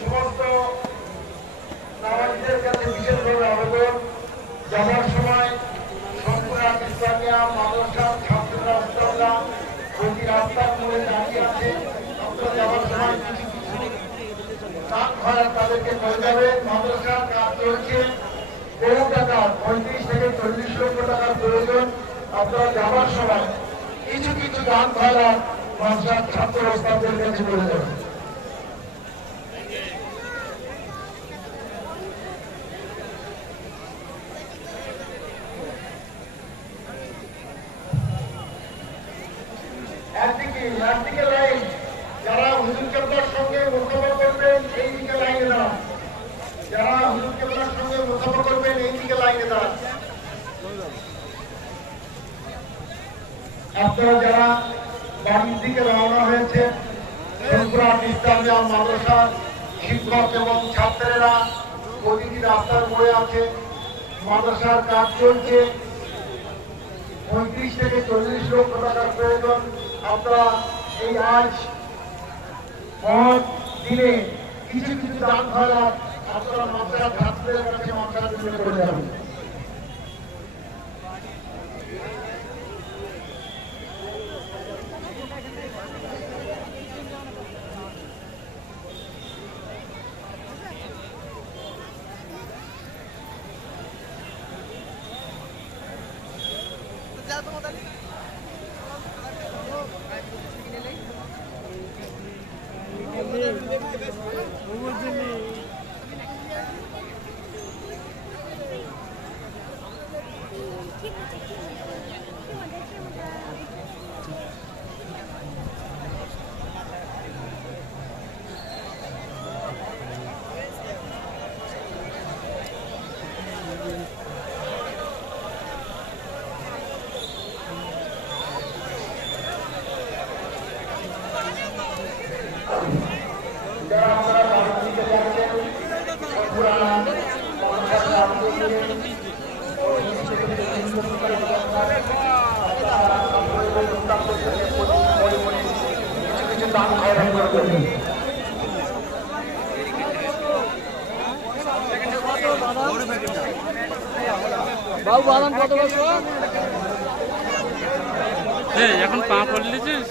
সমস্ত নামাজীদের কাছে বিশেষভাবে আবেদন, যাওয়ার সময় সম্পূর্ণ ইসলামিয়া মাদ্রাসার ছাত্ররা প্রতি রাস্তার মোড়ে দাঁড়িয়ে আছে। আপনারা যাওয়ার সময় দান খয়রাত তাদেরকে করে যাবে। মাদ্রাসার কাজ চলছে, বহু টাকা 35 থেকে 40 লক্ষ টাকার প্রয়োজন। আপনারা যাওয়ার সময় কিছু কিছু দান খয়রাত মাদ্রাসার ছাত্র ওস্তাদদের কাছে করে যাবেন। একদিকে লাইন, যারা হুজুর কেবলার সঙ্গে মোকাবিলা করবেন এই দিকে লাইনে দাঁড়ান। যারা হুজুর কেবলার সঙ্গে মোকাবিলা করবেন এই দিকে লাইনে দাঁড়ান। আপনারা যারা বাড়ির দিকে রওনা হয়েছে, সম্পূর্ণ ইসলামিয়া মাদ্রাসার শিক্ষক এবং ছাত্রেরা প্রতিটি রাস্তার মোড়ে আছে। মাদ্রাসার কাজ চলছে, 35 থেকে 40 লক্ষ টাকার প্রয়োজন। আপনারা এই আজ মহৎ দিনে কিছু কিছু দান খয়রাত আপনারা মাদ্রাসার ছাত্রদের কাছে মাদ্রাসা তুলে করে যাবেন। বাবু বাদাম কত বছর এখন পা পড়লিছিস?